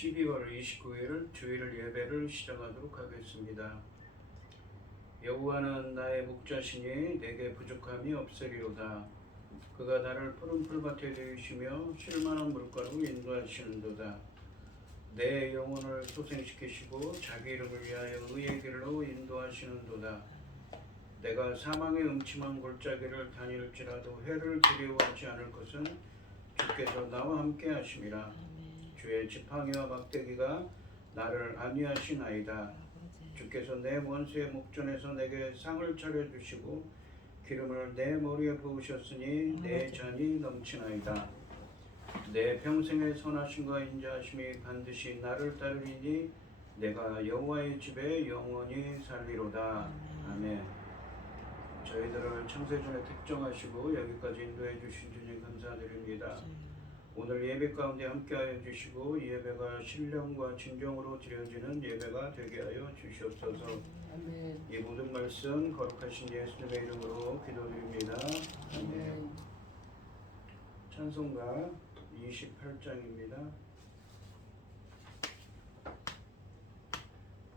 12월 29일 주일 예배를 시작하도록 하겠습니다. 여호와는 나의 목자시니 내게 부족함이 없으리로다. 그가 나를 푸른 풀밭에 데우시며 쉴만한 물가로 인도하시는도다. 내 영혼을 소생시키시고 자기 이름을 위하여 의의 길로 인도하시는도다. 내가 사망의 음침한 골짜기를 다닐지라도 해를 두려워하지 않을 것은 주께서 나와 함께 하심이라. 주의 지팡이와 막대기가 나를 안위하시나이다. 주께서 내 원수의 목전에서 내게 상을 차려주시고 기름을 내 머리에 부으셨으니 내 잔이 넘치나이다. 내 평생의 선하심과 인자하심이 반드시 나를 따르리니 내가 여호와의 집에 영원히 살리로다. 아멘. 저희들을 창세전에 특정하시고 여기까지 인도해 주신 주님 감사드립니다. 오늘 예배 가운데 함께하여 주시고 이 예배가 신령과 진정으로 드려지는 예배가 되게 하여 주시옵소서. 아멘. 이 모든 말씀 거룩하신 예수님의 이름으로 기도드립니다. 아멘. 찬송가 28장입니다.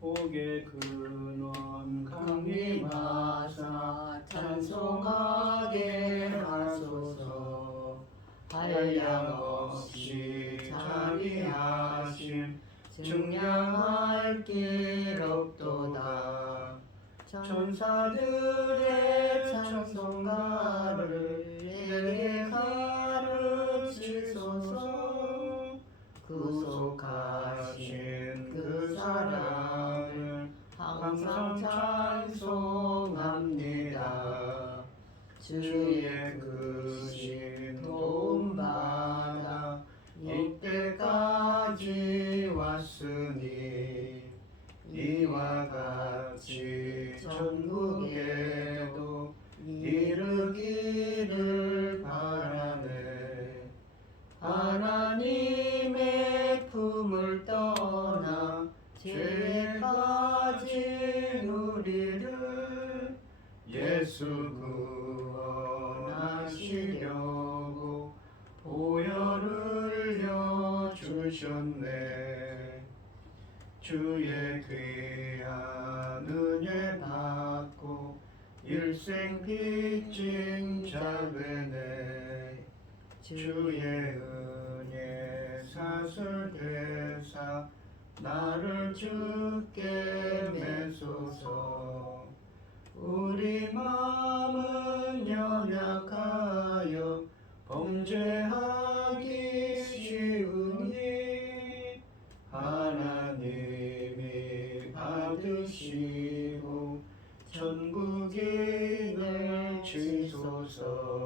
복의 근원 강림하사 찬송하게 하소서. 한량없이 자비하심 증량할 길 없도다. 천사들의 찬송가를 내게 가르치소서. 구속하신 그 사랑을 항상 찬송합니다. 주의 크신 도움받아 이때까지 왔으니 이와 같이 천국에도 이르기를 바라네. 하나님의 품을 떠나 죄에 빠진 우리를 예수 구원하시려고 보혈을 흘려 주셨네. 주의 귀한 은혜 받고 일생 빚진 자 되네. 주의 은혜 사슬되사 나를 주께 매소서. 우리 마음은 연약하여 범죄하기 쉬우니 하나님이 받으시고 천국인을 주소서.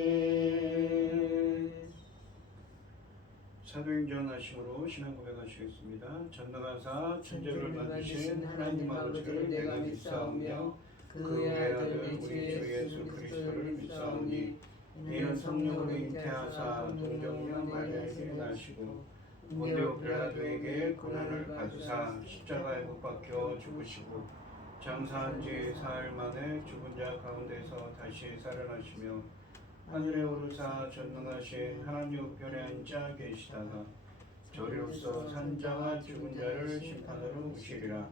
아멘. 사도행전 하심으로 신앙 고백하시겠습니다. 전능하사 천재를 만드신 하나님 아버지를 내가 믿사오며 그의 아들 우리 주 예수 그리스도를 믿사오니 이는 성령으로 잉태하사 동정녀 마리아에게 나시고 본디오 빌라도에게 고난을 받으사 십자가에 못 박혀 죽으시고 장사한 지 사흘 만에 죽은 자 가운데서 다시 살아나시며 하늘에 오르사 전능하신 하나님 우편에 앉아 계시다가 저리로서 산자와 죽은 자를 심판하러 오시리라.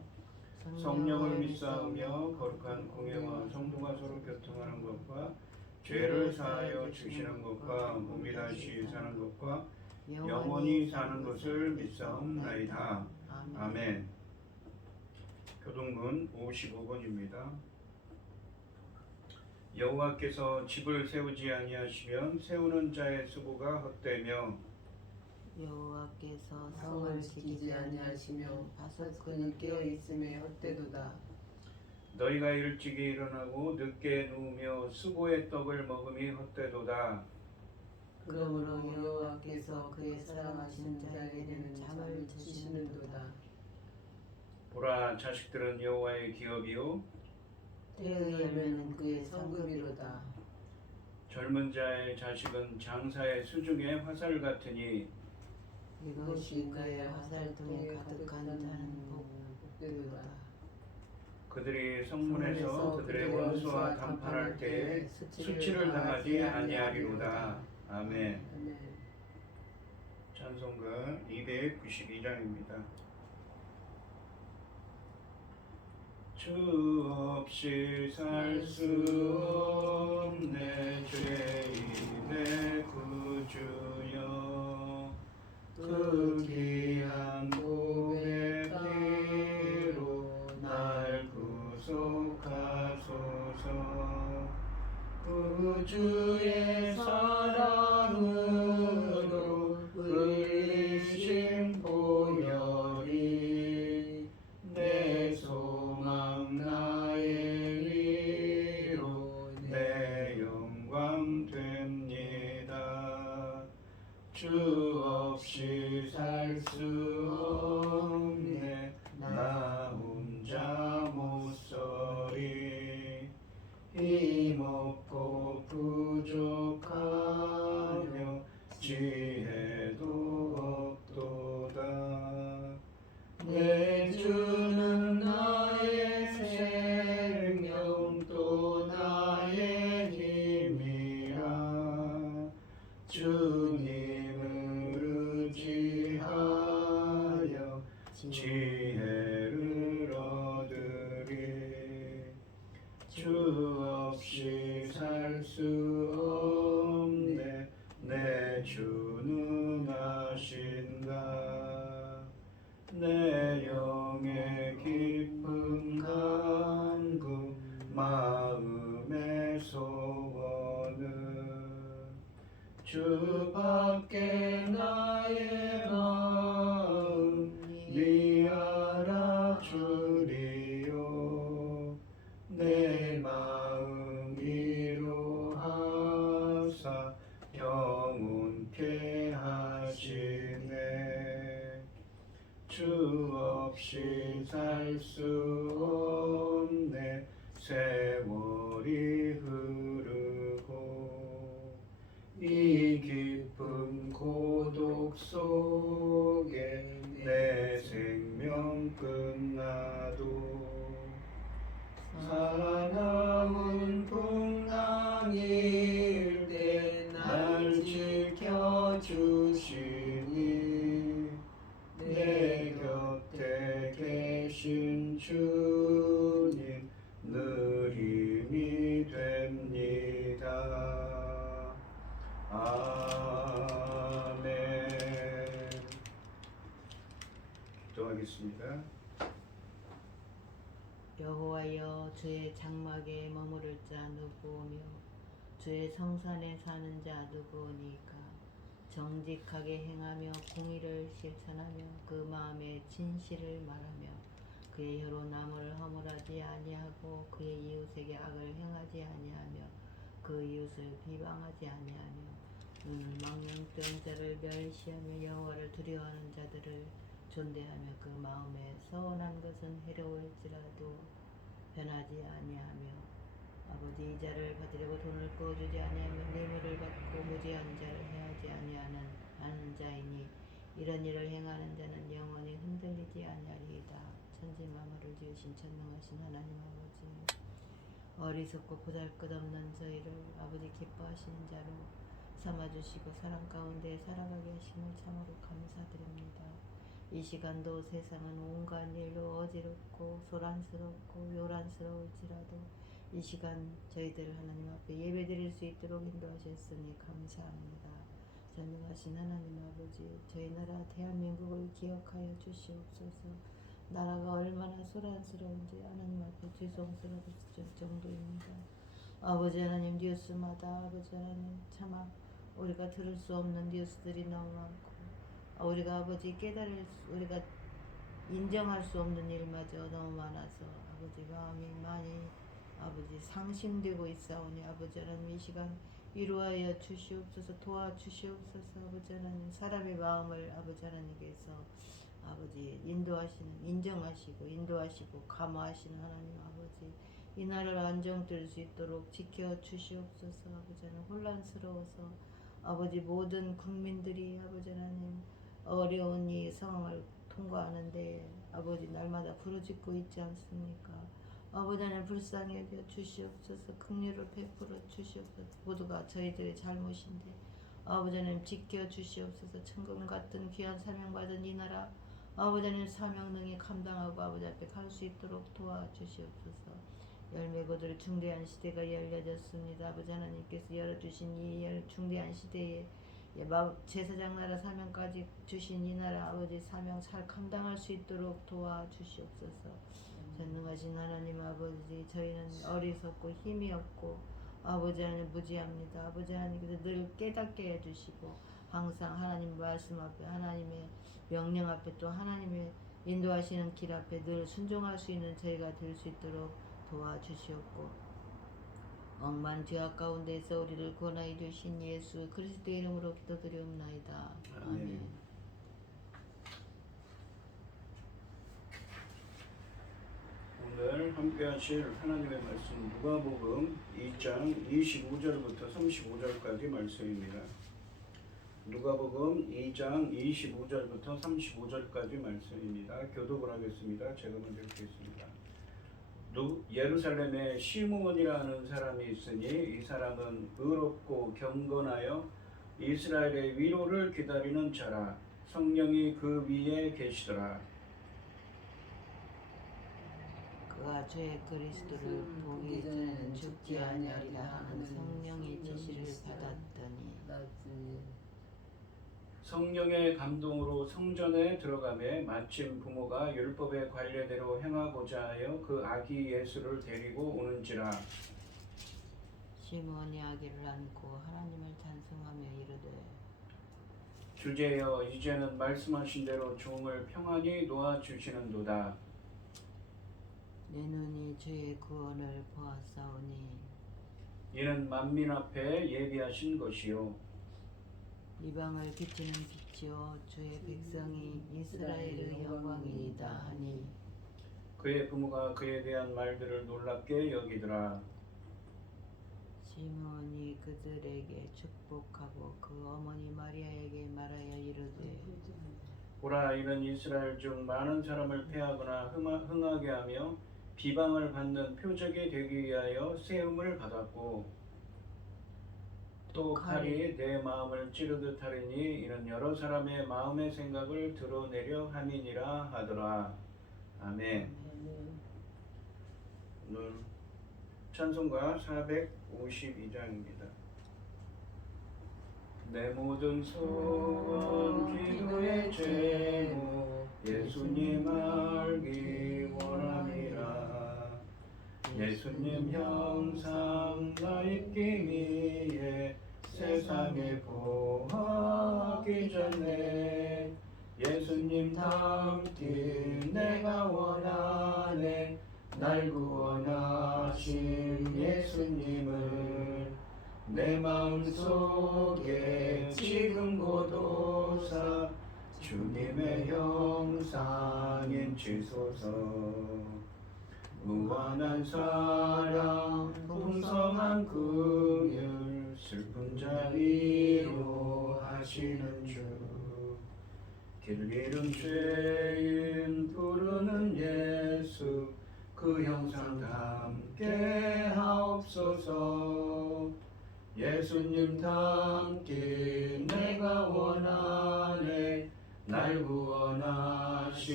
성령을 믿사오며 거룩한 공예와 성도가 서로 교통하는 것과 죄를 사하여 주시는 것과 몸이 다시 사는 것과 영원히 사는 것을 믿사옵나이다. 아멘. 교동문 55번입니다. 여호와께서 집을 세우지 아니하시면 세우는 자의 수고가 헛되며 여호와께서 성을 지키지 아니하시면 바석근이 깨어 있음에 헛되도다. 너희가 일찍이 일어나고 늦게 누우며 수고의 떡을 먹음이 헛되도다. 그러므로 여호와께서 그의 사랑하신 자에게는 잠을 주시는도다. 보라, 자식들은 여호와의 기업이요 때의 열매는 그의 성금이로다. 젊은 자의 자식은 장사의 수중의 화살 같으니 이것이 그의 화살통에 가득한 자는 복되도다. 그들이 성문에서 그들의 원수와 담판할 때에 수치를 당하지 아니하리로다. 아멘. 찬송가 292장입니다. 주 없이 살 수 없네 죄인의 구주여 그 귀한 보배 피로 날 구속하소서 구주의 사랑으로 흘리신 보혈이 내 소망 나의 위로 내 영광 됩니다. 주 없이 살 수 없네 나 혼자 못 서리 힘없고 부족하며 지혜도 없도다. 내 주는 나의 생명 또 나의 힘이라 주님을 의지하여 지혜를 얻으리. 주 없이 살 수 없네 내 주는 아신다. 내 영의 깊은 간구 마음의 소원은 주밖에 나의 마음 니 알아주리요. 내 마음 위로하사 평온케 하시네. 주 없이 살 수 없네 세월이 흐르고 이 깊은 고독 속에 내 생명 끝나도 살아남은 풍랑일 때 날 지켜주시니 내 곁에 계신 주님 늘 힘이 됩니다. 아멘. 기도하겠습니다. 여호와여 주의 장막에 머무를 자 누구오며 주의 성산에 사는 자 누구오니까. 정직하게 행하며 공의를 실천하며 그 마음에 진실을 말하며 그의 혀로 남을 허물하지 아니하고 그의 이웃에게 악을 행하지 아니하며 그 이웃을 비방하지 아니하며 눈은 망령된 자를 멸시하며 여호와를 두려워하는 자들을 존대하며 그 마음에 서운한 것은 해로울지라도 변하지 아니하며 아버지 이자를 받으려고 돈을 부어주지 아니하며 뇌물을 받고 무지한 자를 해하지 아는 자이니 이런 일을 행하는 자는 영원히 흔들리지 아니하리이다. 천지 만물을 지으신 전능하신 하나님 아버지, 어리석고 보잘것없는 저희를 아버지 기뻐하시는 자로 삼아주시고 사랑 가운데 살아가게 하심을 참으로 감사드립니다. 이 시간도 세상은 온갖 일로 어지럽고 소란스럽고 요란스러울지라도 이 시간 저희들 하나님 앞에 예배드릴 수 있도록 인도하셨으니 감사합니다. 전능하신 하나님 아버지, 저희 나라 대한민국을 기억하여 주시옵소서. 나라가 얼마나 소란스러운지 하나님 앞에 죄송스러울 정도입니다. 아버지 하나님, 뉴스마다 아버지 하나님 차마 우리가 들을 수 없는 뉴스들이 너무 많고 우리가 아버지 우리가 인정할 수 없는 일마저 너무 많아서 아버지 마음이 많이 아버지 상심되고 있사오니 아버지 하나님 이 시간 위로하여 주시옵소서. 도와주시옵소서. 아버지 하나님 사람의 마음을 아버지 하나님께서 아버지 인정하시고 인도하시고 감화하시는 하나님 아버지, 이 나라를 안정될 수 있도록 지켜주시옵소서. 아버지 하나님 혼란스러워서 아버지 모든 국민들이 아버지 하나님 어려운 이 상황을 통과하는데 아버지 날마다 부르짖고 있지 않습니까? 아버지 하나님 불쌍히 여겨 주시옵소서. 긍휼을 베풀어 주시옵소서. 모두가 저희들의 잘못인데 아버지 하나님 지켜주시옵소서. 천금 같은 귀한 사명받은 이 나라 아버지 하나님 사명 능히 감당하고 아버지 앞에 갈 수 있도록 도와주시옵소서. 열매고들 중대한 시대가 열려졌습니다. 아버지 하나님께서 열어주신 이 중대한 시대에 제사장 나라 사명까지 주신 이 나라 아버지 사명 잘 감당할 수 있도록 도와주시옵소서. 전능하신 하나님 아버지, 저희는 어리석고 힘이 없고 아버지 하나님 무지합니다. 아버지 하나님께서 늘 깨닫게 해주시고 항상 하나님 말씀 앞에 하나님의 명령 앞에 또 하나님의 인도하시는 길 앞에 늘 순종할 수 있는 저희가 될 수 있도록 도와주시옵고 억만 죄악 가운데서 우리를 구원하여 주신 예수 그리스도의 이름으로 기도드리옵나이다. 아멘. 오늘 함께 하실 하나님의 말씀 누가복음 2장 25절부터 35절까지 말씀입니다. 누가복음 2장 25절부터 35절까지 말씀입니다. 교독을 하겠습니다. 제가 먼저 읽겠습니다. 예루살렘에 시므온이라는 사람이 있으니 이 사람은 의롭고 경건하여 이스라엘의 위로를 기다리는 자라. 성령이 그 위에 계시더라. 그가 주의 그리스도를 보기 전에는 죽지 아니하리라 하는 성령의 지시를 받았더니 성령의 감동으로 성전에 들어가매 마침 부모가 율법의 관례대로 행하고자 하여 그 아기 예수를 데리고 오는지라. 시므온이 아기를 안고 하나님을 찬송하며 이르되 주제여 이제는 말씀하신 대로 종을 평안히 놓아주시는도다. 내 눈이 주의 구원을 보았사오니 이는 만민 앞에 예비하신 것이요 이방을 비추는 빛이요 주의 백성이 이스라엘의 영광이니이다 하니 그의 부모가 그에 대한 말들을 놀랍게 여기더라. 시므온이 그들에게 축복하고 그 어머니 마리아에게 말하여 이르되 보라 이는 이스라엘 중 많은 사람을 패하거나 흥하게 하며 비방을 받는 표적이 되기 위하여 세움을 받았고 또 칼이 내 마음을 찌르듯 하리니 이는 여러 사람의 마음의 생각을 드러내려 함이니라 하더라. 아멘. 오늘 찬송가 452장입니다. 내 모든 소원 기도의 제목 예수님 알기 원함이라. 예수님 형상 나 입기 위해 세상에 보하기 전에 예수님 닮기 내가 원하네. 날 구원하신 예수님을 내 마음속에 지금 고도사 주님의 형상인 지소서. 무한한 사랑 풍성한 긍휼 슬픈 자 위로하시는 주. 길 잃은 죄인 부르는 예수 그 형상 닮게 하옵소서. 예수님 닮기 내가 원하네. 날 구원하신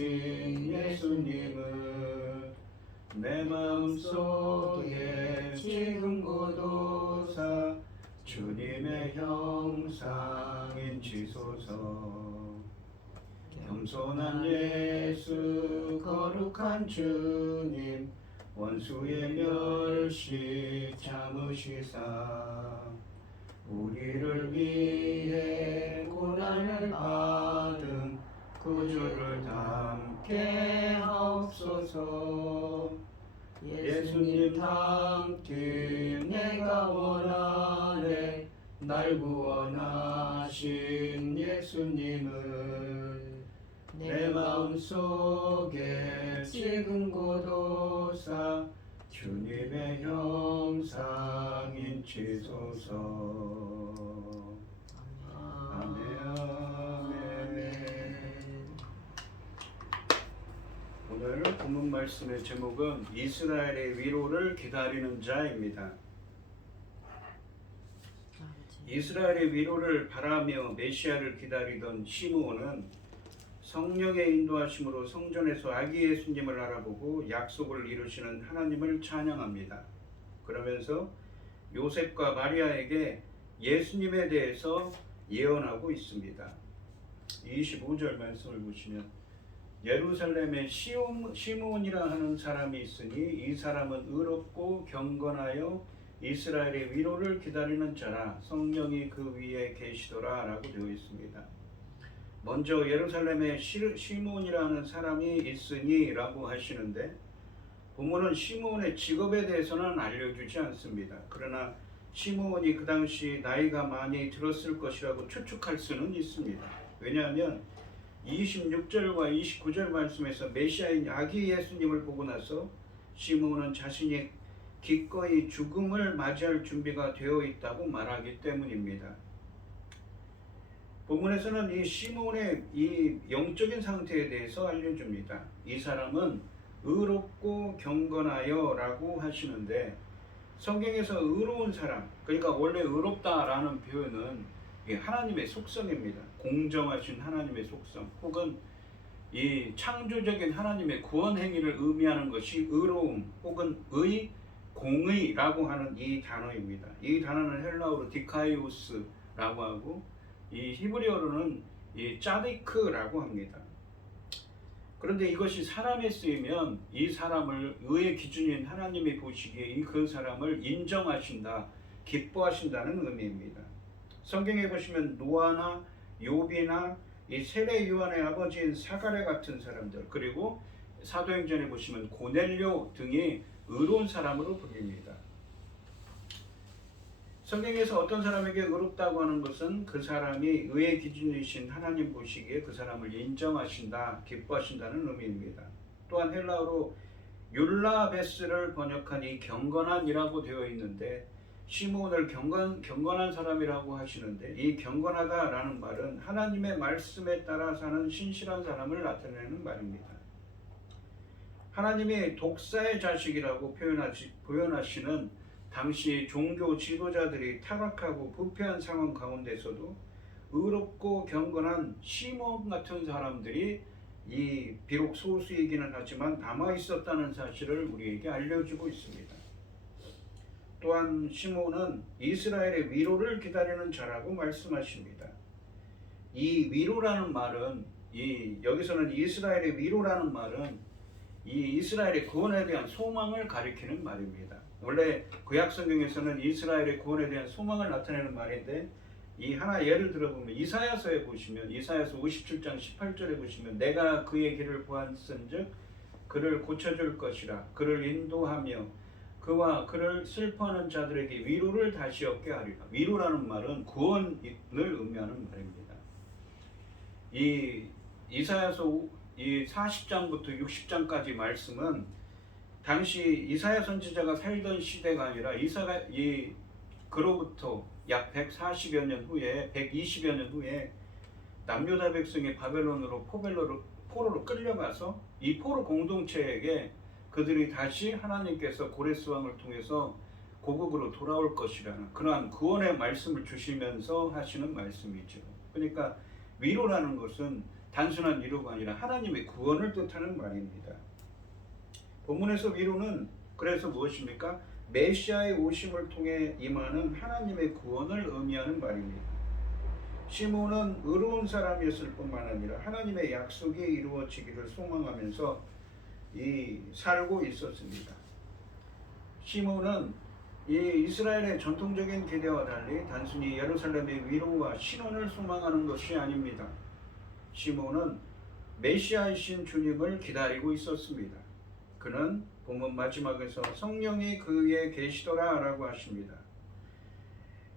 예수님을 내 마음속에 지금 고도사 주님의 형상인 지소서. 겸손한 예수 거룩한 주님 원수의 멸시 참으시사 우리를 위해 고난을 받은 구주를 닮게 하옵소서. 예수님 닮기 내가 원하네. 날 구원하신 예수님을 내 마음속에 지금 고도사 주님의 형상인 지소서. 아멘. 오늘 본문 말씀의 제목은 이스라엘의 위로를 기다리는 자입니다. 아버지 이스라엘의 위로를 바라며 메시아를 기다리던 시므온은 성령의 인도하심으로 성전에서 아기 예수님을 알아보고 약속을 이루시는 하나님을 찬양합니다. 그러면서 요셉과 마리아에게 예수님에 대해서 예언하고 있습니다. 25절 말씀을 보시면 예루살렘에 시므온이라 하는 사람이 있으니 이 사람은 의롭고 경건하여 이스라엘의 위로를 기다리는 자라 성령이 그 위에 계시더라 라고 되어 있습니다. 먼저 예루살렘에 시므온이라는 사람이 있으니 라고 하시는데 본문은 시므온의 직업에 대해서는 알려주지 않습니다. 그러나 시므온이 그 당시 나이가 많이 들었을 것이라고 추측할 수는 있습니다. 왜냐하면 26절과 29절 말씀에서 메시아인 아기 예수님을 보고 나서 시므온은 자신이 기꺼이 죽음을 맞이할 준비가 되어 있다고 말하기 때문입니다. 본문에서는 이 시므온의 이 영적인 상태에 대해서 알려줍니다. 이 사람은 의롭고 경건하여 라고 하시는데 성경에서 의로운 사람, 그러니까 원래 의롭다라는 표현은 하나님의 속성입니다. 공정하신 하나님의 속성 혹은 이 창조적인 하나님의 구원 행위를 의미하는 것이 의로움 혹은 의, 공의라고 하는 이 단어입니다. 이 단어는 헬라어로 디카이오스라고 하고 이 히브리어로는 이 짜디크라고 합니다. 그런데 이것이 사람에 쓰이면 이 사람을 의의 기준인 하나님이 보시기에 그 사람을 인정하신다, 기뻐하신다는 의미입니다. 성경에 보시면 노아나 욥이나 이 세례 요한의 아버지인 사가랴 같은 사람들, 그리고 사도행전에 보시면 고넬료 등이 의로운 사람으로 불립니다. 성경에서 어떤 사람에게 의롭다고 하는 것은 그 사람이 의의 기준이신 하나님 보시기에 그 사람을 인정하신다, 기뻐하신다는 의미입니다. 또한 헬라어로 율라베스를 번역한 이 경건한이라고 되어 있는데 시므온을 경건한 사람이라고 하시는데 이 경건하다라는 말은 하나님의 말씀에 따라 사는 신실한 사람을 나타내는 말입니다. 하나님이 독사의 자식이라고 표현하시는 당시 종교 지도자들이 타락하고 부패한 상황 가운데서도 의롭고 경건한 시므온 같은 사람들이 비록 소수이기는 하지만 남아 있었다는 사실을 우리에게 알려주고 있습니다. 또한 시므온은 이스라엘의 위로를 기다리는 자라고 말씀하십니다. 이 위로라는 말은 여기서는 이스라엘의 위로라는 말은 이 이스라엘의 구원에 대한 소망을 가리키는 말입니다. 원래 구약 성경에서는 이스라엘의 구원에 대한 소망을 나타내는 말인데 이 하나 예를 들어보면 이사야서에 보시면 이사야서 57장 18절에 보시면 내가 그의 길을 보았은즉 그를 고쳐줄 것이라 그를 인도하며 그와 그를 슬퍼하는 자들에게 위로를 다시 얻게 하리라. 위로라는 말은 구원을 의미하는 말입니다. 이 이사야서 40장부터 60장까지 말씀은 당시 이사야 선지자가 살던 시대가 아니라 그로부터 약 140여 년 후에 120여 년 후에 남유다 백성이 바벨론으로 포로로 끌려가서 이 포로 공동체에게 그들이 다시 하나님께서 고레스 왕을 통해서 고국으로 돌아올 것이라는 그러한 구원의 말씀을 주시면서 하시는 말씀이죠. 그러니까 위로라는 것은 단순한 위로가 아니라 하나님의 구원을 뜻하는 말입니다. 본문에서 위로는 그래서 무엇입니까? 메시아의 오심을 통해 임하는 하나님의 구원을 의미하는 말입니다. 시므온은 의로운 사람이었을 뿐만 아니라 하나님의 약속이 이루어지기를 소망하면서 살고 있었습니다. 시므온은 이스라엘의 전통적인 계대와 달리 단순히 예루살렘의 위로와 신원을 소망하는 것이 아닙니다. 시므온은 메시아이신 주님을 기다리고 있었습니다. 그는 본문 마지막에서 성령이 그에 계시더라 라고 하십니다.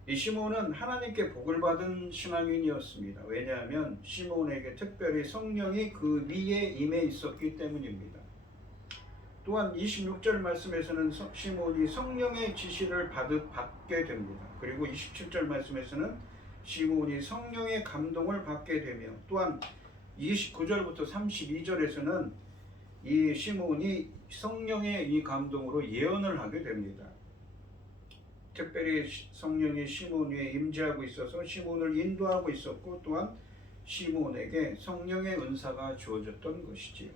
이 시므온은 하나님께 복을 받은 신앙인이었습니다. 왜냐하면 시므온에게 특별히 성령이 그 위에 임해 있었기 때문입니다. 또한 26절 말씀에서는 시므온이 성령의 지시를 받게 됩니다. 그리고 27절 말씀에서는 시므온이 성령의 감동을 받게 되며 또한 29절부터 32절에서는 이 시므온이 성령의 이 감동으로 예언을 하게 됩니다. 특별히 성령이 시몬 위에 임재하고 있어서 시몬을 인도하고 있었고 또한 시몬에게 성령의 은사가 주어졌던 것이지요.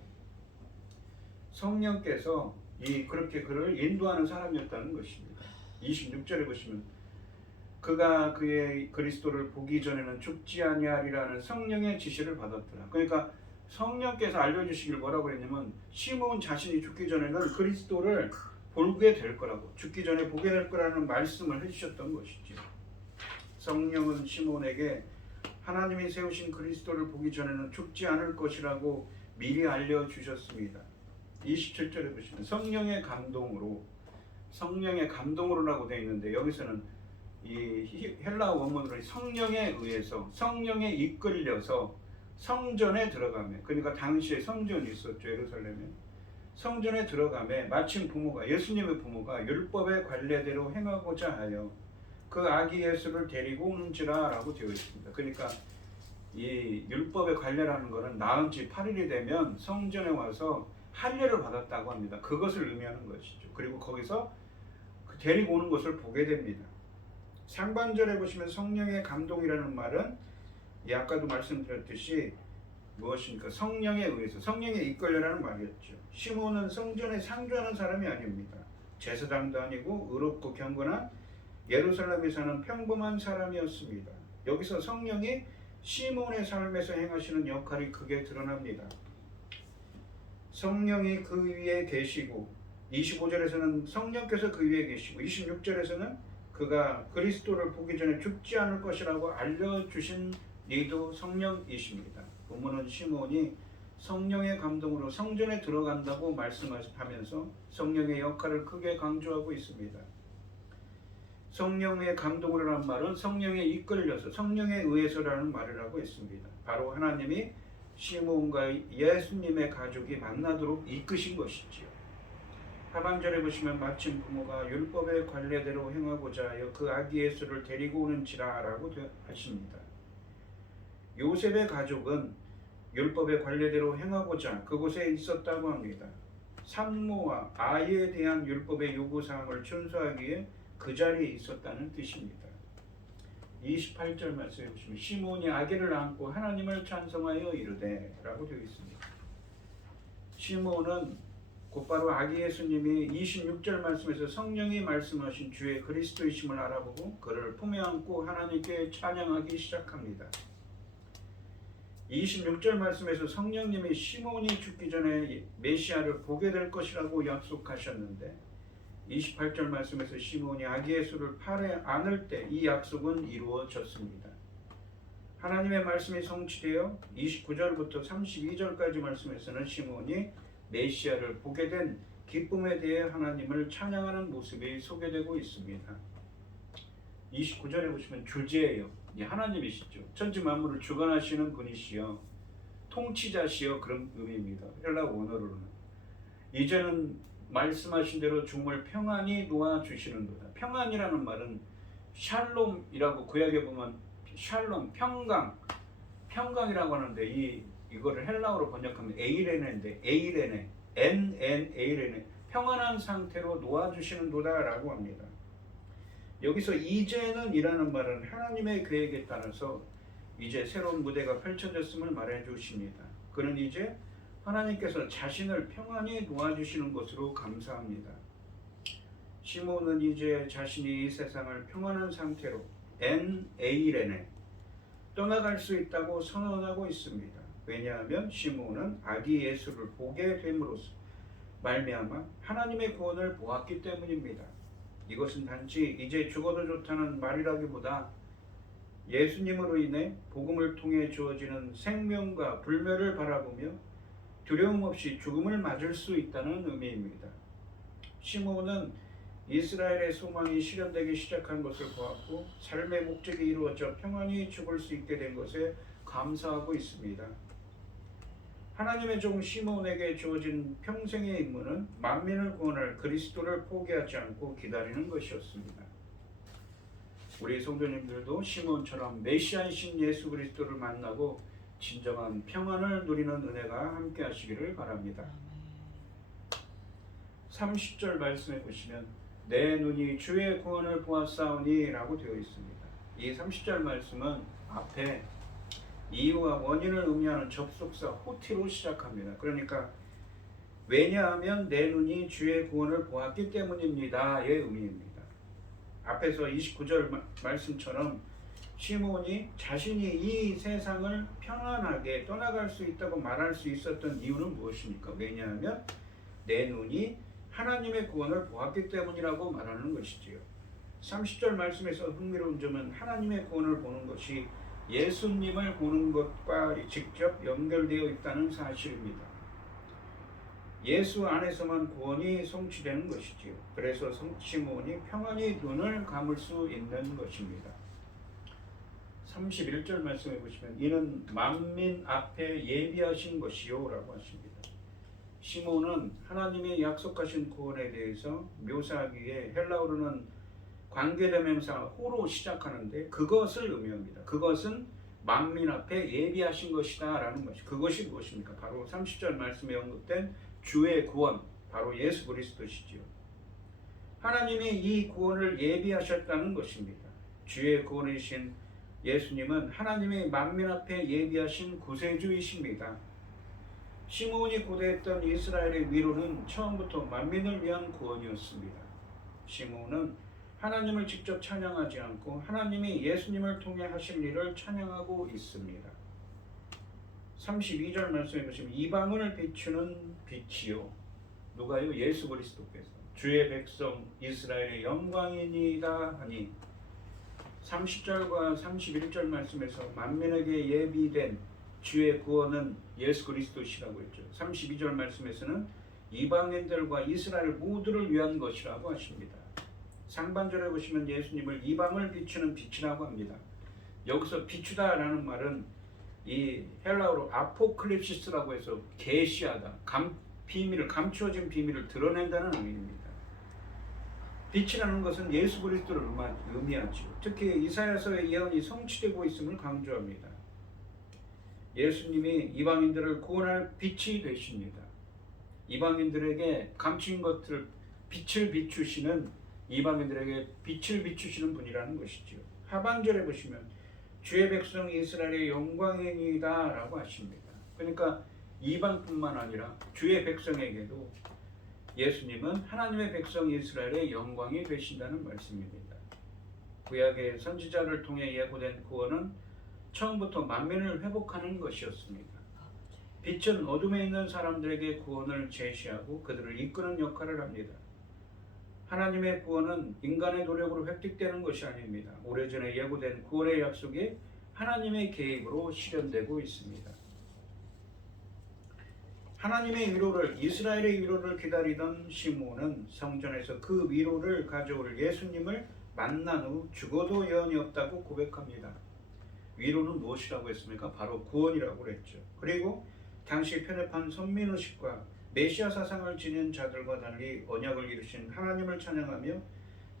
성령께서 그렇게 그를 인도하는 사람이었다는 것입니다. 26절에 보시면 그가 그의 그리스도를 보기 전에는 죽지 아니하리라는 성령의 지시를 받았더라. 그러니까 성령께서 알려주시길 뭐라고 했냐면 시몬 자신이 죽기 전에는 그리스도를 보게 될 거라고, 죽기 전에 보게 될 거라는 말씀을 해주셨던 것이죠. 성령은 시몬에게 하나님이 세우신 그리스도를 보기 전에는 죽지 않을 것이라고 미리 알려주셨습니다. 27절에 보시면 성령의 감동으로라고 되어 있는데 여기서는 이 헬라어 원문으로 성령에 의해서, 성령에 이끌려서 성전에 들어가며, 그러니까 당시에 성전이 있었죠. 예루살렘에 성전에 들어가며 마침 예수님의 부모가 율법의 관례대로 행하고자 하여 그 아기 예수를 데리고 오는지라 라고 되어 있습니다. 그러니까 이 율법의 관례라는 것은 나은 지 8일이 되면 성전에 와서 할례를 받았다고 합니다. 그것을 의미하는 것이죠. 그리고 거기서 데리고 오는 것을 보게 됩니다. 상반절에 보시면 성령의 감동이라는 말은 아까도 말씀드렸듯이 무엇입니까? 성령에 의해서, 성령에 이끌려라는 말이었죠. 시몬은 성전에 상주하는 사람이 아닙니다. 제사장도 아니고 의롭고 경건한 예루살렘에 사는 평범한 사람이었습니다. 여기서 성령이 시몬의 삶에서 행하시는 역할이 크게 드러납니다. 성령이 그 위에 계시고, 25절에서는 성령께서 그 위에 계시고, 26절에서는 그가 그리스도를 보기 전에 죽지 않을 것이라고 알려주신 이도 성령이십니다. 본문은 시몬이 성령의 감동으로 성전에 들어간다고 말씀하면서 성령의 역할을 크게 강조하고 있습니다. 성령의 감동으로라는 말은 성령에 이끌려서, 성령에 의해서라는 말을 하고 있습니다. 바로 하나님이 시몬과 예수님의 가족이 만나도록 이끄신 것이지요. 하반절에 보시면 마침 부모가 율법의 관례대로 행하고자 하여 그 아기 예수를 데리고 오는지라 라고 하십니다. 요셉의 가족은 율법의 관례대로 행하고자 그곳에 있었다고 합니다. 산모와 아이에 대한 율법의 요구사항을 준수하기 위해 그 자리에 있었다는 뜻입니다. 28절 말씀해 보시면 시몬이 아기를 안고 하나님을 찬송하여 이르되 라고 되어 있습니다. 시몬은 곧바로 아기 예수님이 26절 말씀에서 성령이 말씀하신 주의 그리스도이심을 알아보고 그를 품에 안고 하나님께 찬양하기 시작합니다. 26절 말씀에서 성령님이 시몬이 죽기 전에 메시아를 보게 될 것이라고 약속하셨는데 28절 말씀에서 시몬이 아기 예수를 팔에 안을 때 이 약속은 이루어졌습니다. 하나님의 말씀이 성취되어 29절부터 32절까지 말씀에서는 시몬이 메시아를 보게 된 기쁨에 대해 하나님을 찬양하는 모습이 소개되고 있습니다. 29절에 보시면 주제예요. 하나님이시죠. 천지 만물을 주관하시는 분이시여 통치자시여 그런 의미입니다. 헬라 원어로는 이제는 말씀하신 대로 중을 평안히 놓아주시는도다. 평안이라는 말은 샬롬이라고 구약에 보면 샬롬, 평강이라고 하는데 이거를 헬라어로 번역하면 에이레네인데 에이레네 평안한 상태로 놓아주시는도다 라고 합니다. 여기서 이제는 이라는 말은 하나님의 계획에 따라서 이제 새로운 무대가 펼쳐졌음을 말해 주십니다. 그는 이제 하나님께서 자신을 평안히 놓아주시는 것으로 감사합니다. 시몬은 이제 자신이 이 세상을 평안한 상태로 에이레네 떠나갈 수 있다고 선언하고 있습니다. 왜냐하면 시몬은 아기 예수를 보게 됨으로써 말미암아 하나님의 구원을 보았기 때문입니다. 이것은 단지 이제 죽어도 좋다는 말이라기보다 예수님으로 인해 복음을 통해 주어지는 생명과 불멸을 바라보며 두려움 없이 죽음을 맞을 수 있다는 의미입니다. 시몬은 이스라엘의 소망이 실현되기 시작한 것을 보았고 삶의 목적이 이루어져 평안히 죽을 수 있게 된 것에 감사하고 있습니다. 하나님의 종 시몬에게 주어진 평생의 임무는 만민을 구원할 그리스도를 포기하지 않고 기다리는 것이었습니다. 우리 성도님들도 시몬처럼 메시아이신 예수 그리스도를 만나고 진정한 평안을 누리는 은혜가 함께 하시기를 바랍니다. 30절 말씀해 보시면 내 눈이 주의 구원을 보았사오니 라고 되어 있습니다. 이 30절 말씀은 앞에 이유와 원인을 의미하는 접속사 호티로 시작합니다. 그러니까 왜냐하면 내 눈이 주의 구원을 보았기 때문입니다의 의미입니다. 앞에서 29절 말씀처럼 시몬이 자신이 이 세상을 평안하게 떠나갈 수 있다고 말할 수 있었던 이유는 무엇입니까? 왜냐하면 내 눈이 하나님의 구원을 보았기 때문이라고 말하는 것이지요. 30절 말씀에서 흥미로운 점은 하나님의 구원을 보는 것이 예수님을 보는 것과 직접 연결되어 있다는 사실입니다. 예수 안에서만 구원이 성취되는 것이지요. 그래서 시몬이 평안히 눈을 감을 수 있는 것입니다. 31절 말씀해 보시면 이는 만민 앞에 예비하신 것이요 라고 하십니다. 시몬은 하나님의 약속하신 구원에 대해서 묘사하기에 헬라어로는 관계대명사 호로 시작하는데 그것을 의미합니다. 그것은 만민 앞에 예비하신 것이다 라는 것이 그것이 무엇입니까? 바로 30절 말씀에 언급된 주의 구원, 바로 예수 그리스도시지요. 하나님이 이 구원을 예비하셨다는 것입니다. 주의 구원이신 예수님은 하나님의 만민 앞에 예비하신 구세주이십니다. 시몬이 고대했던 이스라엘의 위로는 처음부터 만민을 위한 구원이었습니다. 시몬은 하나님을 직접 찬양하지 않고 하나님이 예수님을 통해 하신 일을 찬양하고 있습니다. 32절 말씀해 보시면 이방을 비추는 빛이요. 누가요? 예수 그리스도께서 주의 백성 이스라엘의 영광이니이다 하니 30절과 31절 말씀에서 만민에게 예비된 주의 구원은 예수 그리스도시라고 했죠. 32절 말씀에서는 이방인들과 이스라엘 모두를 위한 것이라고 하십니다. 상반절에 보시면 예수님을 이방을 비추는 빛이라고 합니다. 여기서 비추다라는 말은 이 헬라어로 아포클립시스라고 해서 계시하다, 비밀을 감추어진 비밀을 드러낸다는 의미입니다. 빛이라는 것은 예수 그리스도를 의미하죠. 특히 이사야서의 예언이 성취되고 있음을 강조합니다. 예수님이 이방인들을 구원할 빛이 되십니다. 이방인들에게 감춘 것들 빛을 비추시는 이방인들에게 빛을 비추시는 분이라는 것이지요. 하반절에 보시면 주의 백성 이스라엘의 영광이니이다 라고 하십니다. 그러니까 이방뿐만 아니라 주의 백성에게도 예수님은 하나님의 백성 이스라엘의 영광이 되신다는 말씀입니다. 구약의 선지자를 통해 예고된 구원은 처음부터 만민을 회복하는 것이었습니다. 빛은 어둠에 있는 사람들에게 구원을 제시하고 그들을 이끄는 역할을 합니다. 하나님의 구원은 인간의 노력으로 획득되는 것이 아닙니다. 오래전에 예고된 구원의 약속이 하나님의 개입으로 실현되고 있습니다. 하나님의 위로를, 이스라엘의 위로를 기다리던 시몬은 성전에서 그 위로를 가져올 예수님을 만난 후 죽어도 여한이 없다고 고백합니다. 위로는 무엇이라고 했습니까? 바로 구원이라고 했죠. 그리고 당시 편협한 선민의식과 메시아 사상을 지닌 자들과 달리 언약을 이루신 하나님을 찬양하며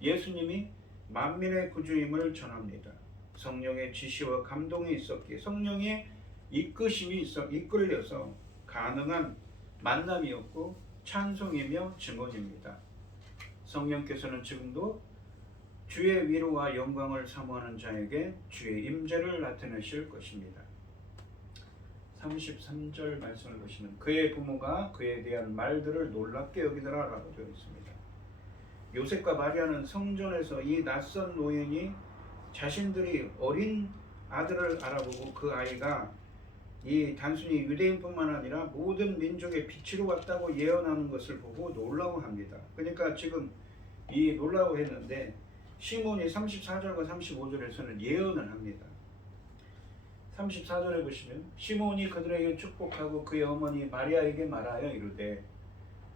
예수님이 만민의 구주임을 전합니다. 성령의 지시와 감동이 있었기에 성령의 이끌려서 가능한 만남이었고 찬송이며 증언입니다. 성령께서는 지금도 주의 위로와 영광을 사모하는 자에게 주의 임재를 나타내실 것입니다. 33절 말씀을 보시면 그의 부모가 그에 대한 말들을 놀랍게 여기더라 라고 되어 있습니다. 요셉과 마리아는 성전에서 이 낯선 노인이 자신들이 어린 아들을 알아보고 그 아이가 이 단순히 유대인뿐만 아니라 모든 민족의 빛으로 왔다고 예언하는 것을 보고 놀라워합니다. 그러니까 지금 이 놀라워했는데 시몬이 34절과 35절에서는 예언을 합니다. 34절에 보시면 시몬이 그들에게 축복하고 그의 어머니 마리아에게 말하여 이르되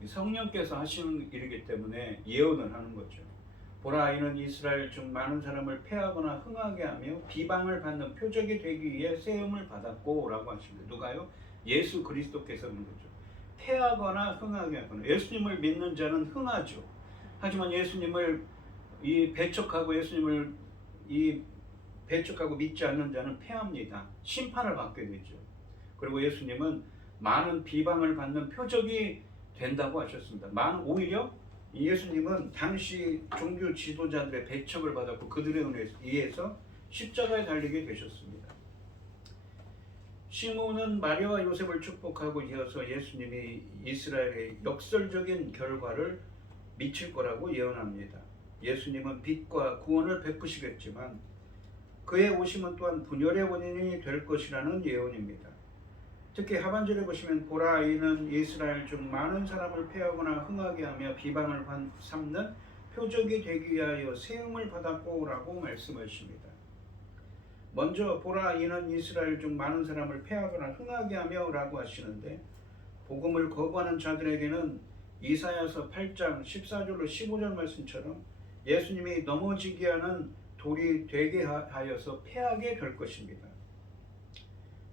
성령께서 하시는 일이기 때문에 예언을 하는 거죠. 보라 이는 이스라엘 중 많은 사람을 패하거나 흥하게 하며 비방을 받는 표적이 되기 위해 세움을 받았고 라고 하십니다. 누가요? 예수 그리스도께서 그런 거죠. 패하거나 흥하게 하거나 예수님을 믿는 자는 흥하죠. 하지만 예수님을 배척하고 예수님을 배척하고 믿지 않는 자는 패합니다. 심판을 받게 되죠. 그리고 예수님은 많은 비방을 받는 표적이 된다고 하셨습니다. 오히려 이 예수님은 당시 종교 지도자들의 배척을 받았고 그들에 의해서 십자가에 달리게 되셨습니다. 시므온은 마리아와 요셉을 축복하고 이어서 예수님이 이스라엘의 역설적인 결과를 미칠 거라고 예언합니다. 예수님은 빛과 구원을 베푸시겠지만 그의 오심은 또한 분열의 원인이 될 것이라는 예언입니다. 특히 하반절에 보시면 보라 이는 이스라엘 중 많은 사람을 패하거나 흥하게 하며 비방을 삼는 표적이 되기 위하여 세움을 받았고 라고 말씀하십니다. 먼저 보라 이는 이스라엘 중 많은 사람을 패하거나 흥하게 하며 라고 하시는데 복음을 거부하는 자들에게는 이사야서 8장 14절로 15절 말씀처럼 예수님이 넘어지게 하는 돌이 되게 하여서 패하게 될 것입니다.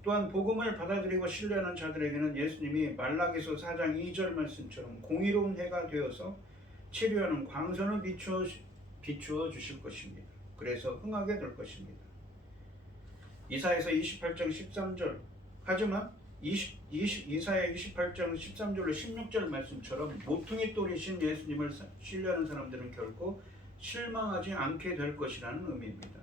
또한 복음을 받아들이고 신뢰하는 자들에게는 예수님이 말라기서 4장 2절 말씀처럼 공의로운 해가 되어서 치료하는 광선을 비추어 주실 것입니다. 그래서 흥하게 될 것입니다. 이사야서 28장 13절 하지만 이사야 28장 13절로 16절 말씀처럼 모퉁이 돌이신 예수님을 신뢰하는 사람들은 결코 실망하지 않게 될 것이라는 의미입니다.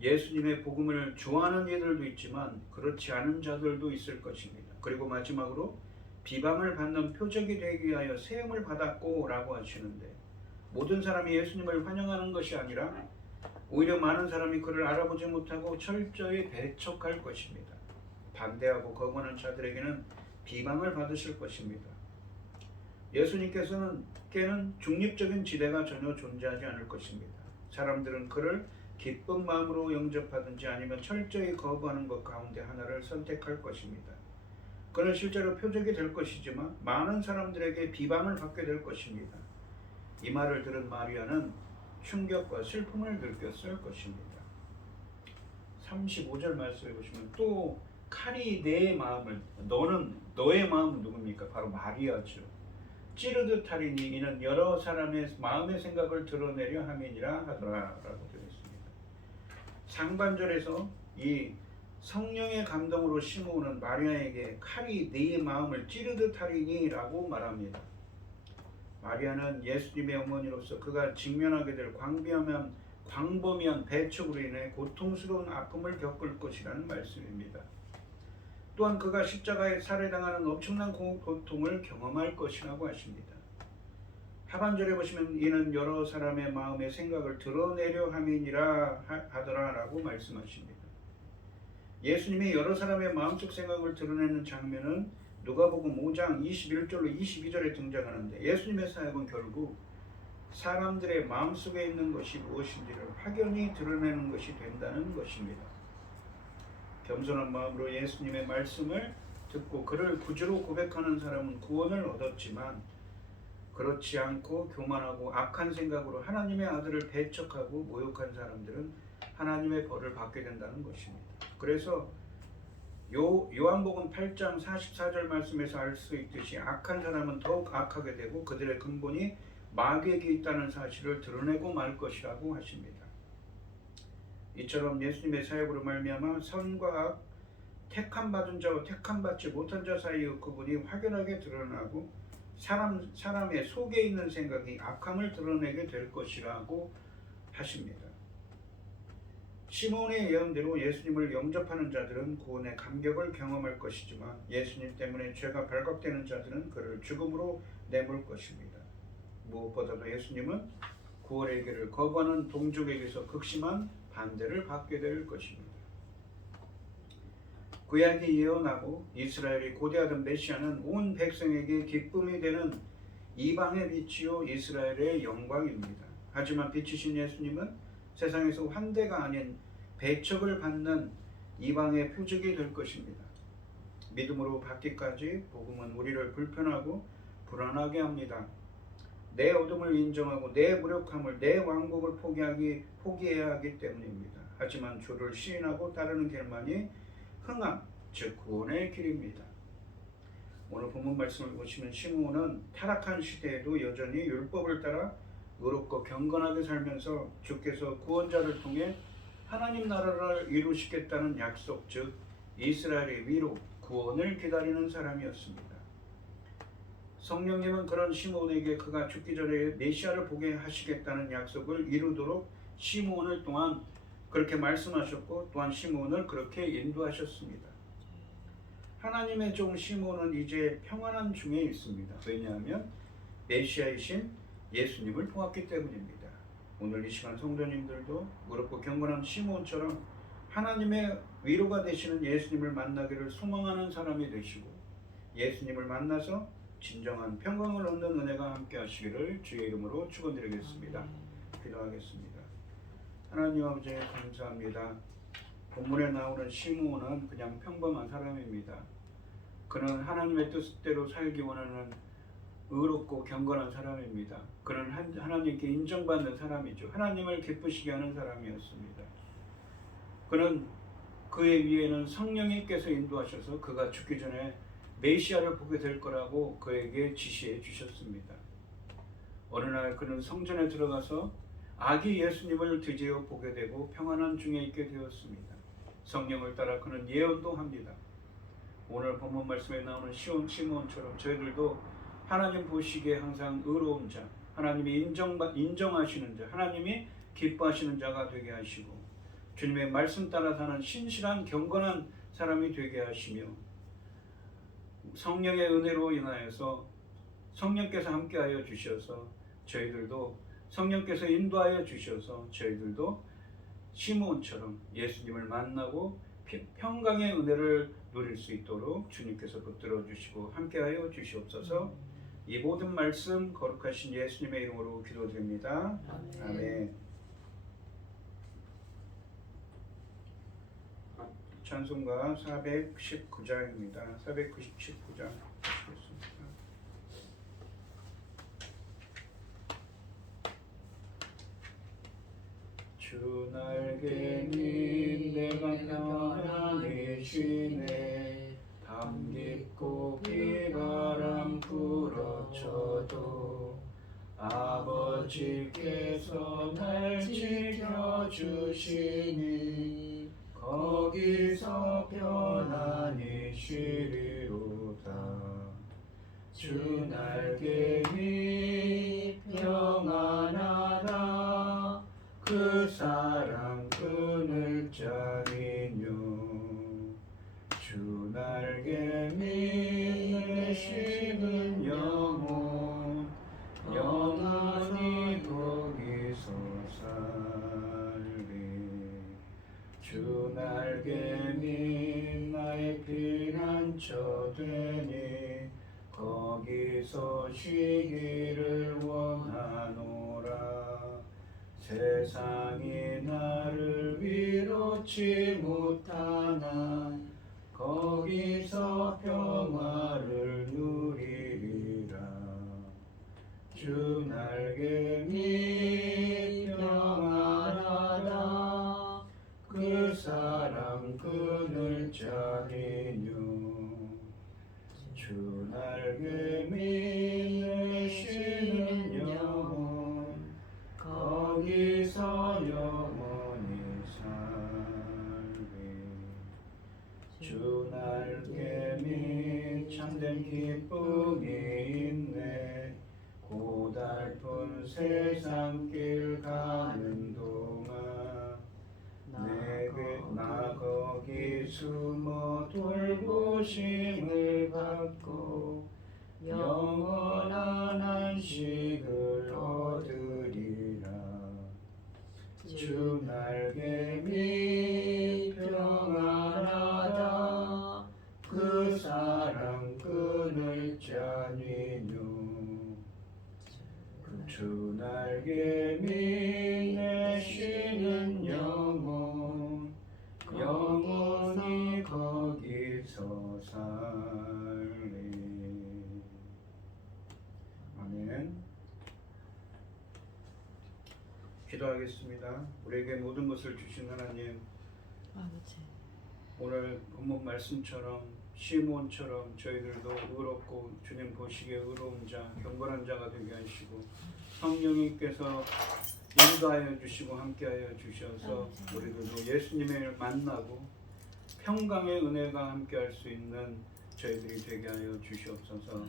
예수님의 복음을 좋아하는 이들도 있지만 그렇지 않은 자들도 있을 것입니다. 그리고 마지막으로 비방을 받는 표적이 되기 위하여 세움을 받았고 라고 하시는데 모든 사람이 예수님을 환영하는 것이 아니라 오히려 많은 사람이 그를 알아보지 못하고 철저히 배척할 것입니다. 반대하고 거부하는 자들에게는 비방을 받으실 것입니다. 예수님께서는 중립적인 지대가 전혀 존재하지 않을 것입니다. 사람들은 그를 기쁜 마음으로 영접하든지 아니면 철저히 거부하는 것 가운데 하나를 선택할 것입니다. 그는 실제로 표적이 될 것이지만 많은 사람들에게 비방을 받게 될 것입니다. 이 말을 들은 마리아는 충격과 슬픔을 느꼈을 것입니다. 35절 말씀해 보시면 또 칼이 내 마음을 너의 마음은 누굽니까? 바로 마리아죠. 찌르듯 하리니 이는 여러 사람의 마음의 생각을 드러내려 함이니라 하더라라고 되어 있습니다. 상반절에서 이 성령의 감동으로 시므온은 마리아에게 칼이 네 마음을 찌르듯 하리니라고 말합니다. 마리아는 예수님의 어머니로서 그가 직면하게 될 광범위한 배척으로 인해 고통스러운 아픔을 겪을 것이라는 말씀입니다. 또한 그가 십자가에 살해당하는 엄청난 고통을 경험할 것이라고 하십니다. 하반절에 보시면 이는 여러 사람의 마음의 생각을 드러내려 함이니라 하더라라고 말씀하십니다. 예수님이 여러 사람의 마음속 생각을 드러내는 장면은 누가복음 5장 21절로 22절에 등장하는데 예수님의 사역은 결국 사람들의 마음속에 있는 것이 무엇인지를 확연히 드러내는 것이 된다는 것입니다. 겸손한 마음으로 예수님의 말씀을 듣고 그를 구주로 고백하는 사람은 구원을 얻었지만 그렇지 않고 교만하고 악한 생각으로 하나님의 아들을 배척하고 모욕한 사람들은 하나님의 벌을 받게 된다는 것입니다. 그래서 요한복음 8장 44절 말씀에서 알 수 있듯이 악한 사람은 더욱 악하게 되고 그들의 근본이 마귀에게 있다는 사실을 드러내고 말 것이라고 하십니다. 이처럼 예수님의 사역으로 말미암아 선과 악, 택함받은 자와 택함받지 못한 자 사이의 구분이 확연하게 드러나고 사람의 속에 있는 생각이 악함을 드러내게 될 것이라고 하십니다. 시몬의 예언대로 예수님을 영접하는 자들은 구원의 감격을 경험할 것이지만 예수님 때문에 죄가 발각되는 자들은 그를 죽음으로 내몰 것입니다. 무엇보다도 예수님은 구원의 길을 거부하는 동족에게서 극심한 반대를 받게 될 것입니다. 구약이 예언하고 이스라엘이 고대하던 메시아는 온 백성에게 기쁨이 되는 이방의 빛이요 이스라엘의 영광입니다. 하지만 빛이신 예수님은 세상에서 환대가 아닌 배척을 받는 이방의 표적이 될 것입니다. 믿음으로 받기까지 복음은 우리를 불편하고 불안하게 합니다. 내 어둠을 인정하고 내 무력함을 내 왕국을 포기해야 하기 때문입니다. 하지만 주를 시인하고 따르는 길만이 흥함, 즉 구원의 길입니다. 오늘 본문 말씀을 보시면 시므온은 타락한 시대에도 여전히 율법을 따라 의롭고 경건하게 살면서 주께서 구원자를 통해 하나님 나라를 이루시겠다는 약속, 즉 이스라엘의 위로 구원을 기다리는 사람이었습니다. 성령님은 그런 시몬에게 그가 죽기 전에 메시아를 보게 하시겠다는 약속을 이루도록 시몬을 또한 그렇게 말씀하셨고 또한 시몬을 그렇게 인도하셨습니다. 하나님의 종 시몬은 이제 평안한 중에 있습니다. 왜냐하면 메시아이신 예수님을 보았기 때문입니다. 오늘 이 시간 성도님들도 무릎 경건한 시몬처럼 하나님의 위로가 되시는 예수님을 만나기를 소망하는 사람이 되시고 예수님을 만나서 진정한 평강을 얻는 은혜가 함께 하시기를 주의 이름으로 축원드리겠습니다. 기도하겠습니다. 하나님 아버지 감사합니다. 본문에 나오는 시므온은 그냥 평범한 사람입니다. 그는 하나님의 뜻대로 살기 원하는 의롭고 경건한 사람입니다. 그는 하나님께 인정받는 사람이죠. 하나님을 기쁘시게 하는 사람이었습니다. 그는 그의 위에는 성령님께서 인도하셔서 그가 죽기 전에 메시아를 보게 될 거라고 그에게 지시해 주셨습니다. 어느 날 그는 성전에 들어가서 아기 예수님을 드디어 보게 되고 평안한 중에 있게 되었습니다. 성령을 따라 그는 예언도 합니다. 오늘 본문 말씀에 나오는 시몬처럼 저희들도 하나님 보시기에 항상 의로운 자, 하나님이 인정하시는 자, 하나님이 기뻐하시는 자가 되게 하시고 주님의 말씀 따라 사는 신실한 경건한 사람이 되게 하시며 성령의 은혜로 인하여서 성령께서 함께하여 주셔서 저희들도 성령께서 인도하여 주셔서 저희들도 시몬처럼 예수님을 만나고 평강의 은혜를 누릴 수 있도록 주님께서 붙들어 주시고 함께하여 주시옵소서. 이 모든 말씀 거룩하신 예수님의 이름으로 기도드립니다. 아멘. 찬송가 419장입니다. 419장 보겠습니다. 주 날개니 내가 편안히 쉬네 밤 깊고 비바람 불어쳐도 아버지께서 날 지켜주시니 거기서 편안히 쉬리로다. 주 날개 위 평안하다. 그 사랑 끈을 짜리뇨. 주 날개 밑에 쉬는 영혼 영원히 거기서 살리. 주 날개 밑 나의 피난처 되니 거기서 쉬기를 원하노라. 세상이 나를 위로치 못하나 거기서 평화를 누리리라. 주 날개 밑 평안하다. 그 사랑 끈을 짜리뇨. 주 날개 밑에 쉬는 영혼 거기서 영원히 살리. 주 날개 밑 참된 기쁨이 있네. 고달픈 세상길 가는 동안 나 거기 숨어 돌보심을 받고 영원한 안식을 얻으리라. 주 날개 밑 평안하다. 그 사랑 끈을 짜니뇨. 주 날개 밑에 쉬는 영혼 영원히 거기서 살리. 아멘. 기도하겠습니다. 우리에게 모든 것을 주신 하나님, 아버지, 오늘 본문 말씀처럼 시몬처럼 저희들도 의롭고 주님 보시기에 의로운 자, 경건한 자가 되게 하시고 성령님께서 인도하여 주시고 함께하여 주셔서 우리들도 예수님을 만나고 평강의 은혜가 함께할 수 있는 저희들이 되게 하여 주시옵소서.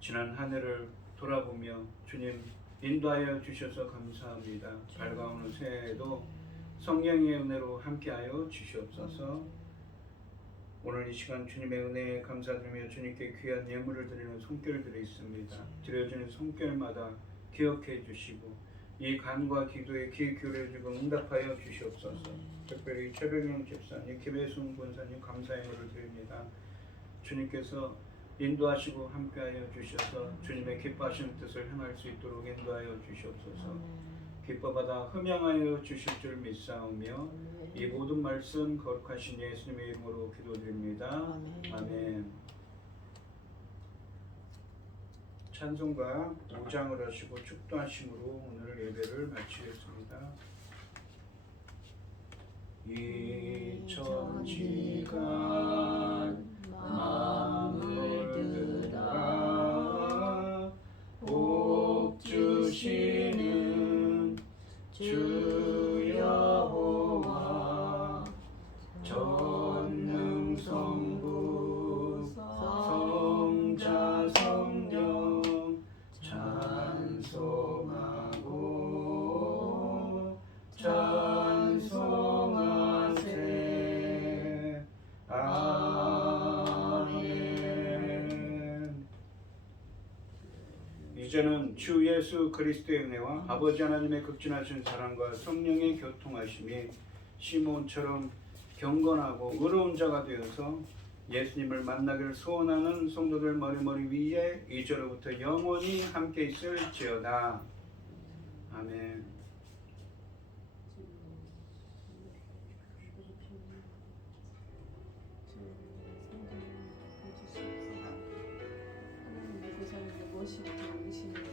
지난 한 해를 돌아보며 주님 인도하여 주셔서 감사합니다. 밝아오는 새해에도 성령의 은혜로 함께하여 주시옵소서. 오늘 이 시간 주님의 은혜에 감사드리며 주님께 귀한 예물을 드리는 손길을 드리겠습니다. 드려지는 손길마다 기억해 주시고 이 간과 기도에 귀 기울여주고 응답하여 주시옵소서. 특별히 최백영 집사님, 김혜순 권사님 감사의 예물을 드립니다. 주님께서 인도하시고 함께하여 주셔서 주님의 기뻐하시는 뜻을 행할 수 있도록 인도하여 주시옵소서. 기뻐받아 흠양하여 주실 줄 믿사오며 이 모든 말씀 거룩하신 예수님의 이름으로 기도드립니다. 아멘. 찬송가 5장을 하시고 축도하심으로 오늘 예배를 마치겠습니다. 이천지간 만물 들아 복 주시는 주 여호와 전능성부 성자 성령 찬송하고 찬송하세. 아멘. 이제는 주 예수 그리스도의 은혜와 아버지 하나님의 극진하신 사랑과 성령의 교통하심이 시몬처럼 경건하고 의로운 자가 되어서 예수님을 만나기를 소원하는 성도들 머리머리 위에 이제로부터 영원히 함께 있을지어다. 아멘. 하나님 믿고 사는데 무엇이 좋으시는지